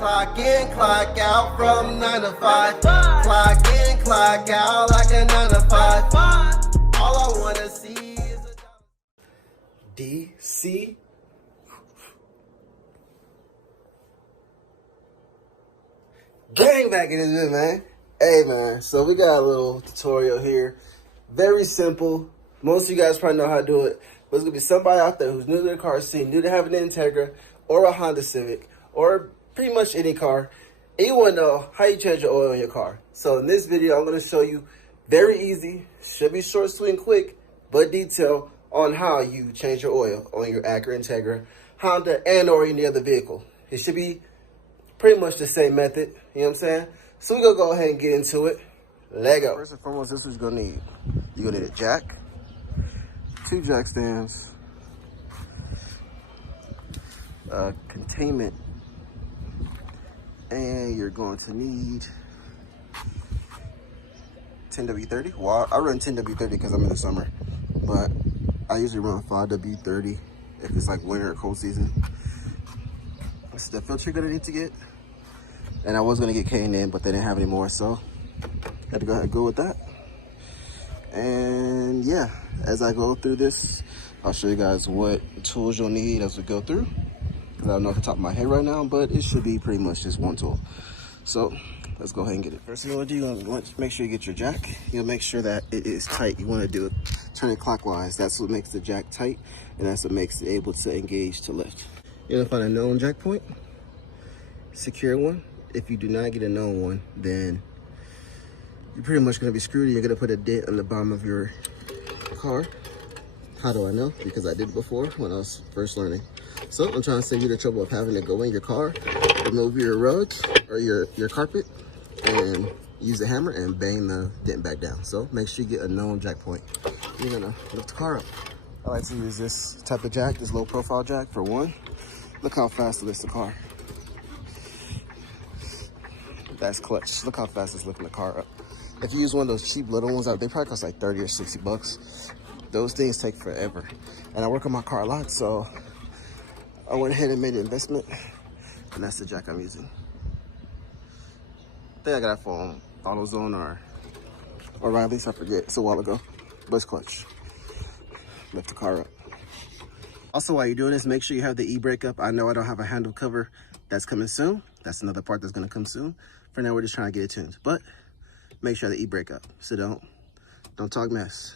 Clock in, clock out from 9 to 5. Clock in, clock out like a 9 to 5. All I wanna see is a DC. Gang back in this bit, man. Hey, man. So we got a little tutorial here. Very simple. Most of you guys probably know how to do it. But it's going to be somebody out there who's new to the car scene, new to having an Integra or a Honda Civic or pretty much any car. And you want to know how you change your oil in your car. So in this video, I'm going to show you very easy, should be short, sweet, and quick, but detail on how you change your oil on your Acura, Integra, Honda, and or any other vehicle. It should be pretty much the same method, you know what I'm saying? So we're gonna go ahead and get into it. Let go. First and foremost, this is what you're gonna need. You're gonna need a jack, 2 jack stands, containment, and you're going to need 10W30. Well, I run 10W30 because I'm in the summer, but I usually run 5W30 if it's like winter or cold season. This is the filter you're gonna need to get. And I was gonna get K&N, but they didn't have any more, so I had to go ahead and go with that. And yeah, as I go through this, I'll show you guys what tools you'll need as we go through. I don't know off the top of my head right now, but it should be pretty much just one tool. So let's go ahead and get it. First thing you wanna do, you want to make sure you get your jack. You'll make sure that it is tight. You wanna do it, turn it clockwise. That's what makes the jack tight, and that's what makes it able to engage to lift. You're gonna find a known jack point, secure one. If you do not get a known one, then you're pretty much gonna be screwed. You're gonna put a dent on the bottom of your car. How do I know? Because I did it before when I was first learning. So I'm trying to save you the trouble of having to go in your car, remove your rug or your carpet, and use a hammer and bang the dent back down. So make sure you get a known jack point. You're gonna lift the car up. I like to use this type of jack, this low profile jack for one. Look how fast it lifts the car. That's clutch. Look how fast it's lifting the car up. If you use one of those cheap little ones, they probably cost like 30 or 60 bucks. Those things take forever. And I work on my car a lot, so I went ahead and made an investment. And that's the jack I'm using. I think I got it from AutoZone or O'Reilly's, I forget. It's a while ago. But it's clutch. Lift the car up. Also, while you're doing this, make sure you have the e-brake up. I know I don't have a handle cover. That's coming soon. That's another part that's gonna come soon. For now, we're just trying to get it tuned. But make sure the e-brake up. So don't talk mess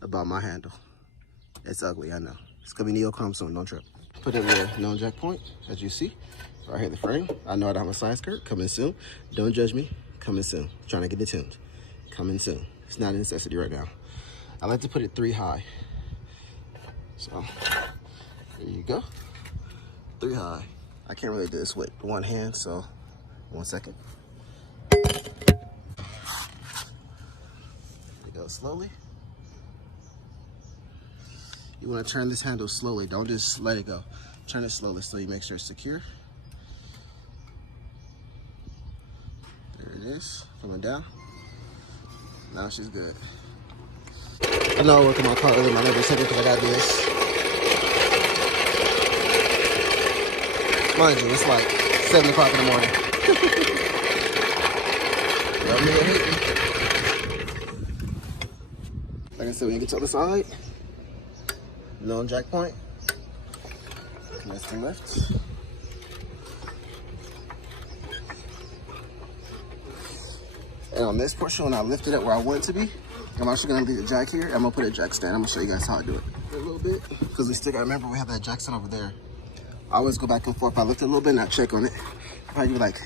about my handle. It's ugly, I know. It's gonna be neochrome soon, don't trip. Put in the known jack point, as you see. Right here in the frame. I know I don't have a side skirt, coming soon. Don't judge me, coming soon. Trying to get it tuned, coming soon. It's not a necessity right now. I like to put it 3 high. So, there you go, 3 high. I can't really do this with one hand, so 1 second. There you go, slowly. You want to turn this handle slowly. Don't just let it go. Turn it slowly so you make sure it's secure. There it is, coming down. Now she's good. I know I work on my car early. My neighbor's taking because I got this. Mind you, it's like 7 o'clock in the morning. Like I said, when you get to the side, known jack point, connect and lift. And on this portion, when I lifted it where I want it to be, I'm actually gonna leave the jack here. I'm gonna put a jack stand. I'm gonna show you guys how I do it. A little bit, because we still gotta remember we have that jack stand over there. I always go back and forth. I lift it a little bit and I check on it. If I do like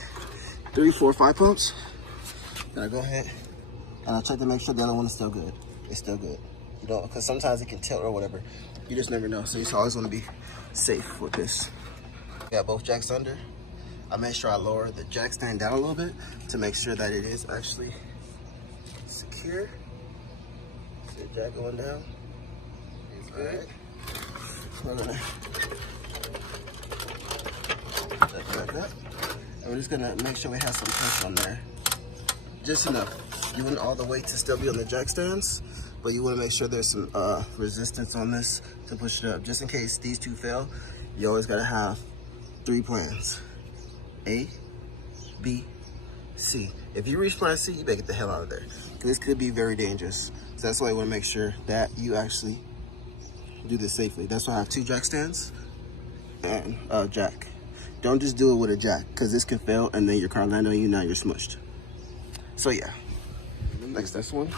3, 4, 5 pumps, then I go ahead and I check to make sure the other one is still good. It's still good. You know, because sometimes it can tilt or whatever. You just never know. So you always want to be safe with this. Got both jacks under. I make sure I lower the jack stand down a little bit to make sure that it is actually secure. See the jack going down. It's good. We're gonna like that. And we're just gonna make sure we have some pressure on there. Just enough. You want all the weight to still be on the jack stands, but you wanna make sure there's some resistance on this to push it up. Just in case these two fail, you always gotta have 3 plans. A, B, C. If you reach plan C, you better get the hell out of there. This could be very dangerous. So that's why I want to make sure that you actually do this safely. That's why I have 2 jack stands and a jack. Don't just do it with a jack, because this can fail and then your car land on you, now you're smushed. So yeah. Next, this one.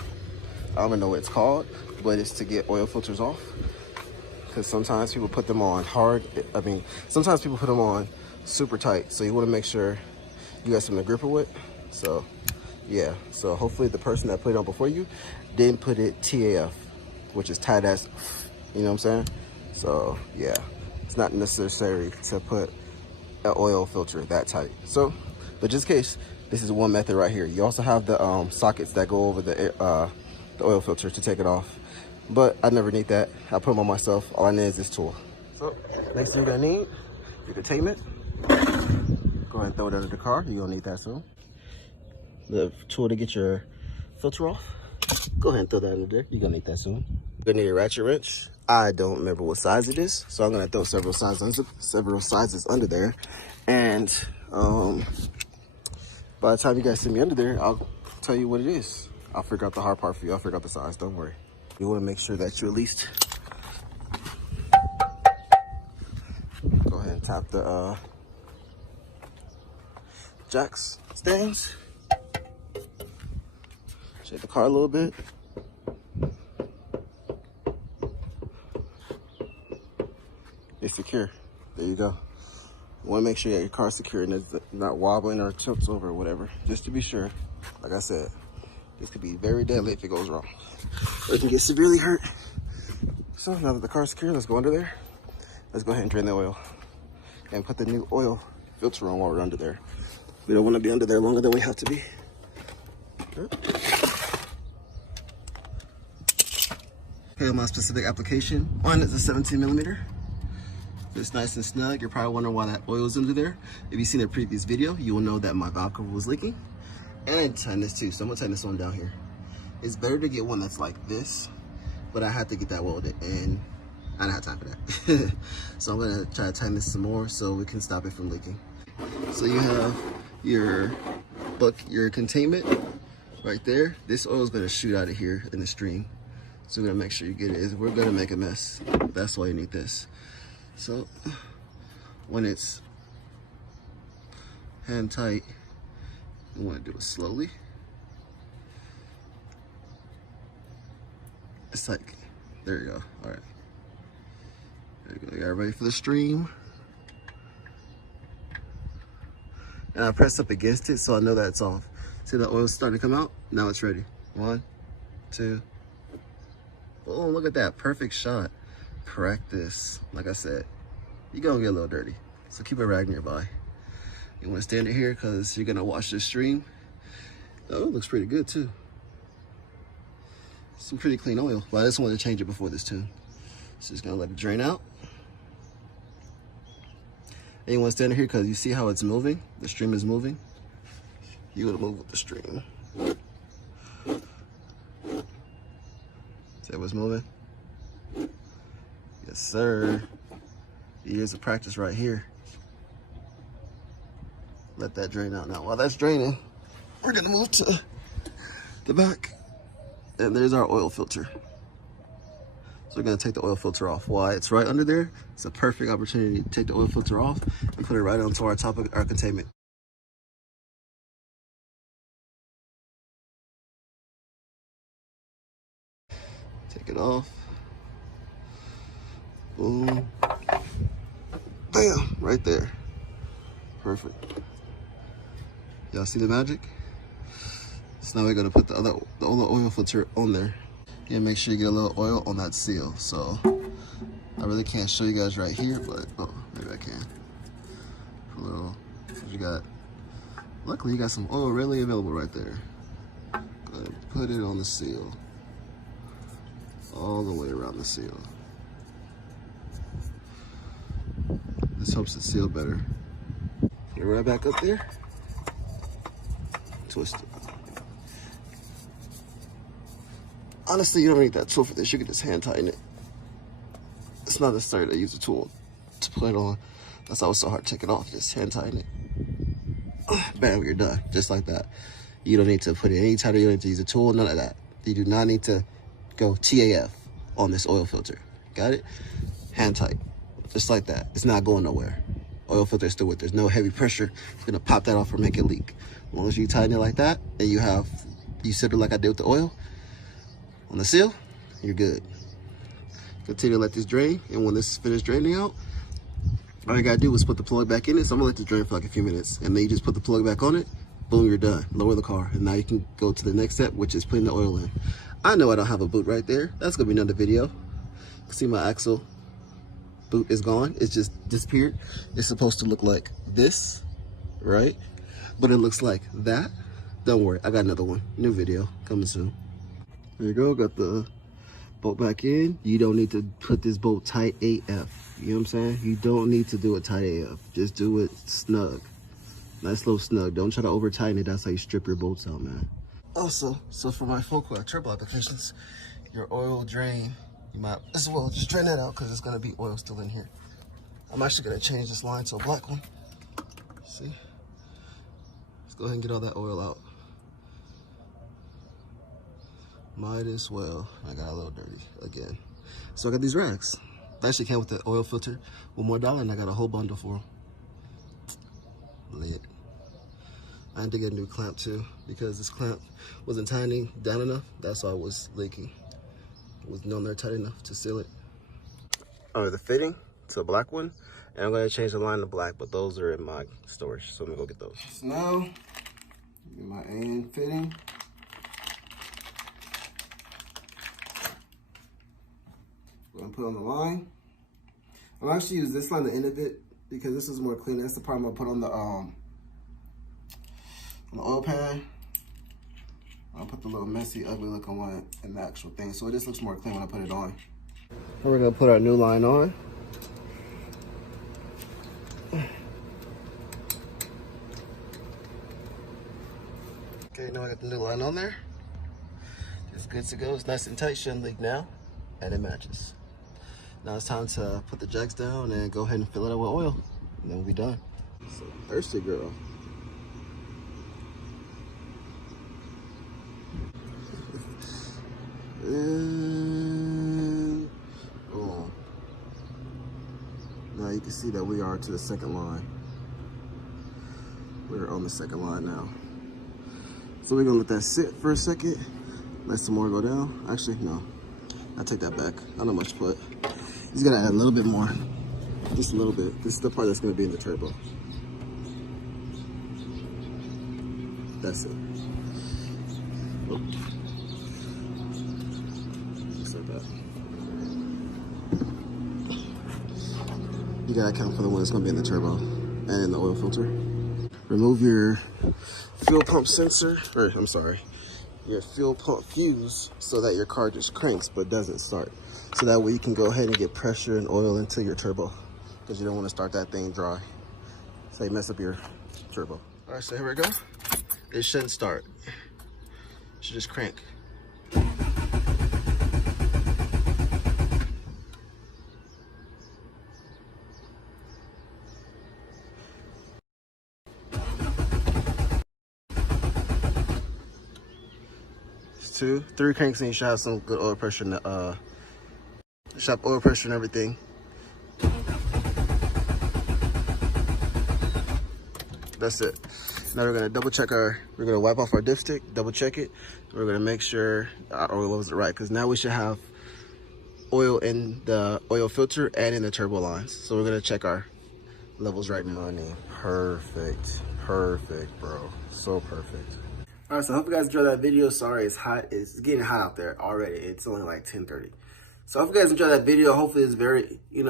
I don't even know what it's called, but it's to get oil filters off. Because sometimes people put them on hard. Sometimes people put them on super tight. So you want to make sure you got something to grip it with. So yeah, so hopefully the person that put it on before you didn't put it TAF, which is tight as, you know what I'm saying? So yeah, it's not necessary to put an oil filter that tight. So, but just in case, this is one method right here. You also have the sockets that go over the oil filter to take it off. But I never need that. I put them on myself. All I need is this tool. So next thing you're gonna need, your containment. Go ahead and throw it under the car. You're gonna need that soon. The tool to get your filter off. Go ahead and throw that under there. You're gonna need that soon. You're gonna need a ratchet wrench. I don't remember what size it is, so I'm gonna throw several sizes under there. And by the time you guys see me under there, I'll tell you what it is. I'll figure out the hard part for you. I'll figure out the size, don't worry. You wanna make sure that you at least go ahead and tap the jacks stands. Shake the car a little bit. It's secure. There you go. You want to make sure that your car's secure and it's not wobbling or tips over or whatever. Just to be sure, like I said, this could be very deadly if it goes wrong. Or it can get severely hurt. So now that the car's secure, let's go under there. Let's go ahead and drain the oil and put the new oil filter on while we're under there. We don't want to be under there longer than we have to be. Okay, my specific application, one is a 17 millimeter. It's nice and snug. You're probably wondering why that oil is under there. If you've seen the previous video, you will know that my valve cover was leaking. And I tightened this too, so I'm gonna tighten this one down here. It's better to get one that's like this, but I had to get that welded and I didn't have time for that. So I'm gonna try to tighten this some more so we can stop it from leaking. So you have your containment right there. This oil is gonna shoot out of here in the stream. So we're gonna make sure you get it. We're gonna make a mess. That's why you need this. So when it's hand tight, you want to do it slowly. It's like, there you go. All right, there you go. You got ready for the stream. And I press up against it so I know that it's off. See the oil's starting to come out? Now it's ready. 1, 2. Oh, look at that, perfect shot. Practice, like I said, you're gonna get a little dirty, so keep a rag nearby. You want to stand it here because you're gonna watch this stream. Oh, it looks pretty good too. Some pretty clean oil, but I just wanted to change it before this tune. So just gonna let it drain out. And you want to stand it here because you see how it's moving. The stream is moving. You want to move with the stream. See how it's moving? Yes, sir. Years of practice right here. Let that drain out now. While that's draining, we're gonna move to the back. And there's our oil filter. So we're gonna take the oil filter off. Why? It's right under there. It's a perfect opportunity to take the oil filter off and put it right onto our top of our containment. Take it off. Boom. Bam, right there. Perfect. Y'all see the magic? So now we're gonna put the other oil filter on there. And make sure you get a little oil on that seal. So I really can't show you guys right here, but oh, maybe I can. A little, you got, luckily you got some oil readily available right there. Go ahead and put it on the seal. All the way around the seal. This helps it seal better. Get right back up there. Twist it. Honestly, you don't need that tool for this. You can just hand tighten it. It's not necessary to use a tool to put it on. That's why it's so hard to take it off. Just hand tighten it. Bam, you're done. Just like that. You don't need to put it any tighter. You don't need to use a tool, none of that. You do not need to go TAF on this oil filter. Got it? Hand tight. Just like that. It's not going nowhere. Oil filter is still with. There's no heavy pressure. It's gonna pop that off or make it leak. As long as you tighten it like that, and you set it like I did with the oil on the seal, you're good. Continue to let this drain, and when this is finished draining out, all you gotta do is put the plug back in it. So I'm gonna let this drain for like a few minutes, and then you just put the plug back on it. Boom, you're done. Lower the car, and now you can go to the next step, which is putting the oil in. I know I don't have a boot right there. That's gonna be another video. You can see my axle boot is gone. It's just disappeared. It's supposed to look like this, right? But it looks like that. Don't worry, I got another one. New video coming soon. There you go, got the bolt back in. You don't need to put this bolt tight AF. You know what I'm saying? You don't need to do it tight AF. Just do it snug. Nice little snug. Don't try to over tighten it. That's how you strip your bolts out, man. Also, so for my full coil turbo applications, your oil drain, you might as well just drain that out because it's gonna be oil still in here. I'm actually gonna change this line to a black one. See? Let's go ahead and get all that oil out. Might as well. I got a little dirty again. So I got these rags. They actually came with the oil filter. $1 more, and I got a whole bundle for them. Lit. I had to get a new clamp too because this clamp wasn't tightening down enough. That's why it was leaking. It wasn't on there tight enough to seal it. Under the fitting to a black one, and I'm gonna change the line to black, but those are in my storage, so I'm gonna go get those. So now, get my AN fitting. I'm gonna put on the line. I'm actually use this line at the end of it because this is more clean. That's the part I'm gonna put on the oil pan. I'll put the little messy, ugly looking one in the actual thing, so it just looks more clean when I put it on. And we're gonna put our new line on. Okay, now I got the new line on there. It's good to go. It's nice and tight, shouldn't leak now, and it matches. Now it's time to put the jacks down and go ahead and fill it up with oil, and then we'll be done. So thirsty girl. And boom. Now you can see that we are to the second line. We're on the second line now. So we're gonna let that sit for a second. Let some more go down. Actually, no. I take that back. I don't know much to put. He's gonna add a little bit more. Just a little bit. This is the part that's gonna be in the turbo. That's it. Oh. Just like that. You gotta account for the one that's gonna be in the turbo and in the oil filter. Remove your fuel pump sensor, or I'm sorry, your fuel pump fuse so that your car just cranks but doesn't start. So that way you can go ahead and get pressure and oil into your turbo because you don't want to start that thing dry. So you mess up your turbo. All right, so here we go. It shouldn't start. It should just crank. It's 2, 3 cranks and you should have some good oil pressure in the, should have oil pressure and everything. That's it. Now we're gonna double check we're gonna wipe off our dipstick, double check it. We're gonna make sure our oil levels are right because now we should have oil in the oil filter and in the turbo lines. So we're gonna check our levels right now. Money, perfect, perfect, bro, so perfect. All right, so I hope you guys enjoyed that video. Sorry, it's hot. It's getting hot out there already. It's only like 10:30. So I hope you guys enjoyed that video. Hopefully it's very, you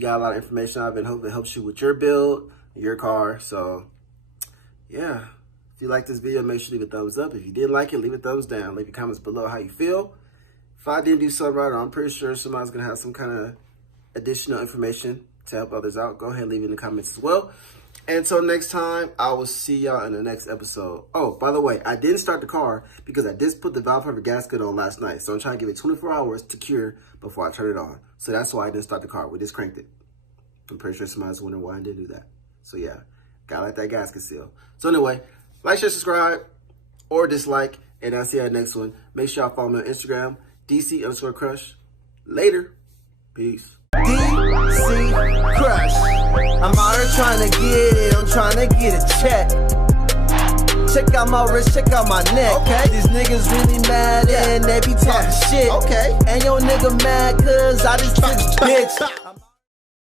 got a lot of information out of it. Hope it helps you with your build, your car. So yeah, if you like this video, make sure to leave a thumbs up. If you didn't like it, leave a thumbs down. Leave your comments below how you feel. If I didn't do something right, I'm pretty sure somebody's gonna have some kind of additional information to help others out. Go ahead and leave it in the comments as well. And until next time, I will see y'all in the next episode. Oh, by the way, I didn't start the car because I just put the valve cover gasket on last night. So I'm trying to give it 24 hours to cure before I turn it on. So that's why I didn't start the car. We just cranked it. I'm pretty sure somebody's wondering why I didn't do that. So yeah, Gotta let that gasket seal. So anyway, like, share, subscribe, or dislike, and I'll see you at the next one. Make sure y'all follow me on Instagram, DC_Crush. Later. Peace. DC Crush. I'm out here trying to get it. I'm trying to get a check. Check out my wrist, check out my neck. Okay. These niggas really mad and they be talking shit. Okay. And your nigga mad cause I just took bitch.